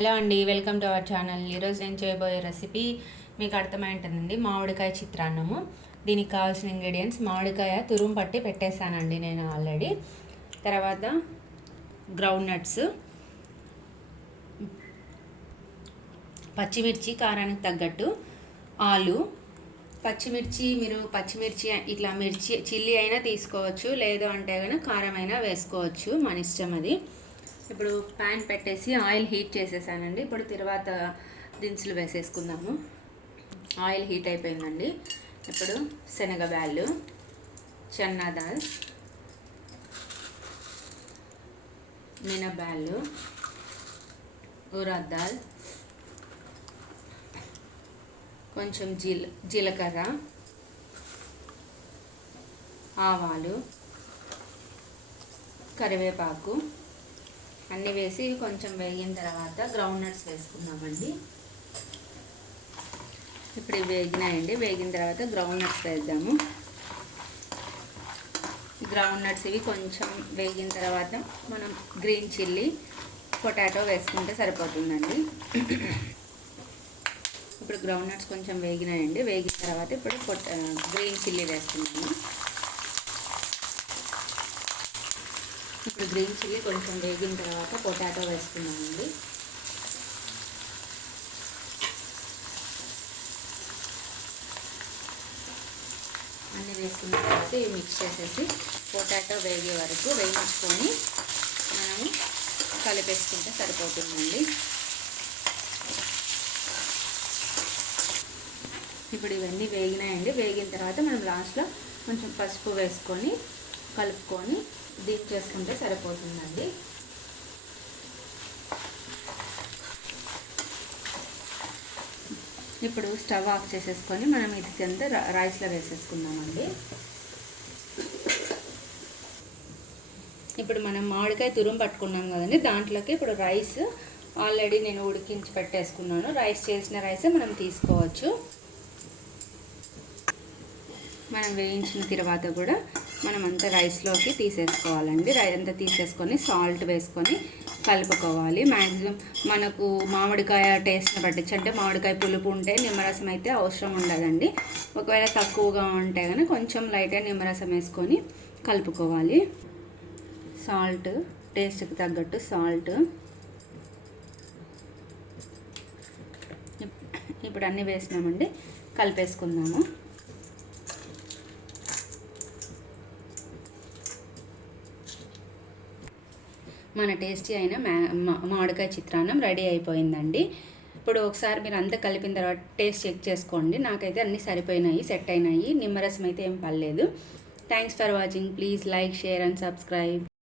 Hello అండి, welcome to our channel. ఈరోజు నేను చేయబోయే రెసిపీ మీకు అర్థమై ఉంటుందండి, మామిడికాయ చిత్రాన్నము. దీనికి కావాల్సిన ఇంగ్రీడియంట్స్: మామిడికాయ తురుము పట్టి పెట్టేశానండి నేను ఆల్రెడీ. తర్వాత గ్రౌండ్ నట్స్, పచ్చిమిర్చి కారానికి తగ్గట్టు, ఆలు, పచ్చిమిర్చి. మీరు పచ్చిమిర్చి ఇట్లా మిర్చి చిల్లీ అయినా తీసుకోవచ్చు, లేదు అంటే కనుక కారం అయినా వేసుకోవచ్చు, మన ఇష్టం అది. ఇప్పుడు ప్యాన్ పెట్టేసి ఆయిల్ హీట్ చేసేసానండి. ఇప్పుడు తర్వాత దినుసులు వేసేసుకుందాము. ఆయిల్ హీట్ అయిపోయిందండి. ఇప్పుడు శనగబ్యాళ్ళు, చన్నా దాల్, మినబ్యాళ్ళు, ఉరద్ దాల్, కొంచెం జీలకర్ర, ఆవాలు, కరివేపాకు అన్నీ వేసి కొంచెం వేగిన తర్వాత గ్రౌండ్ నట్స్ వేసుకుందామండి. ఇప్పుడు ఇవి వేగినాయండి. వేగిన తర్వాత గ్రౌండ్ నట్స్ వేద్దాము. గ్రౌండ్ నట్స్ ఇవి కొంచెం వేగిన తర్వాత మనం గ్రీన్ చిల్లీ, పొటాటో వేసుకుంటే సరిపోతుందండి. ఇప్పుడు గ్రౌండ్ నట్స్ కొంచెం వేగినాయండి. వేగిన తర్వాత ఇప్పుడు గ్రీన్ చిల్లీ వేస్తున్నాము. ఇప్పుడు గ్రీన్ చిల్లీ కొంచెం వేగిన తర్వాత పొటాటో వేస్తున్నామండి. అన్నీ వేసుకున్న తర్వాత ఇవి మిక్స్ చేసేసి పొటాటో వేగే వరకు వేయించుకొని మనము కలిపేసుకుంటే సరిపోతుందండి. ఇప్పుడు ఇవన్నీ వేగినాయండి. వేగిన తర్వాత మనం లాస్ట్లో కొంచెం పసుపు వేసుకొని కలుపుకొని డీప్ చేసుకుంటే సరిపోతుందండి. ఇప్పుడు స్టవ్ ఆఫ్ చేసేసుకొని మనం ఇది అంతా రైస్లో వేసేసుకుందామండి. ఇప్పుడు మనం మామిడికాయ తురుము పట్టుకున్నాం కదండి, దాంట్లోకి ఇప్పుడు రైస్ ఆల్రెడీ నేను ఉడికించి పెట్టేసుకున్నాను. రైస్ చేసిన రైస్ మనం తీసుకోవచ్చు. మనం వేయించిన తర్వాత కూడా మనం అంతా రైస్లోకి తీసేసుకోవాలండి. అంతా తీసేసుకొని సాల్ట్ వేసుకొని కలుపుకోవాలి. మ్యాక్సిమం మనకు మామిడికాయ టేస్ట్ని పట్టించి, అంటే మామిడికాయ పులుపు ఉంటే నిమ్మరసం అయితే అవసరం ఉండదండి. ఒకవేళ తక్కువగా ఉంటే కనుక కొంచెం లైట్గా నిమ్మరసం వేసుకొని కలుపుకోవాలి. సాల్ట్ టేస్ట్కి తగ్గట్టు సాల్ట్. ఇప్పుడు అన్నీ వేసినామండి, కలిపేసుకుందాము. మన టేస్టీ అయిన మామిడికాయ చిత్రాన్నం రెడీ అయిపోయిందండి. ఇప్పుడు ఒకసారి మీరు అంతా కలిపిన తర్వాత టేస్ట్ చెక్ చేసుకోండి. నాకైతే అన్నీ సరిపోయినాయి, సెట్ అయినాయి. నిమ్మరసం అయితే ఏం పర్లేదు. Thanks for watching. Please like, share and subscribe.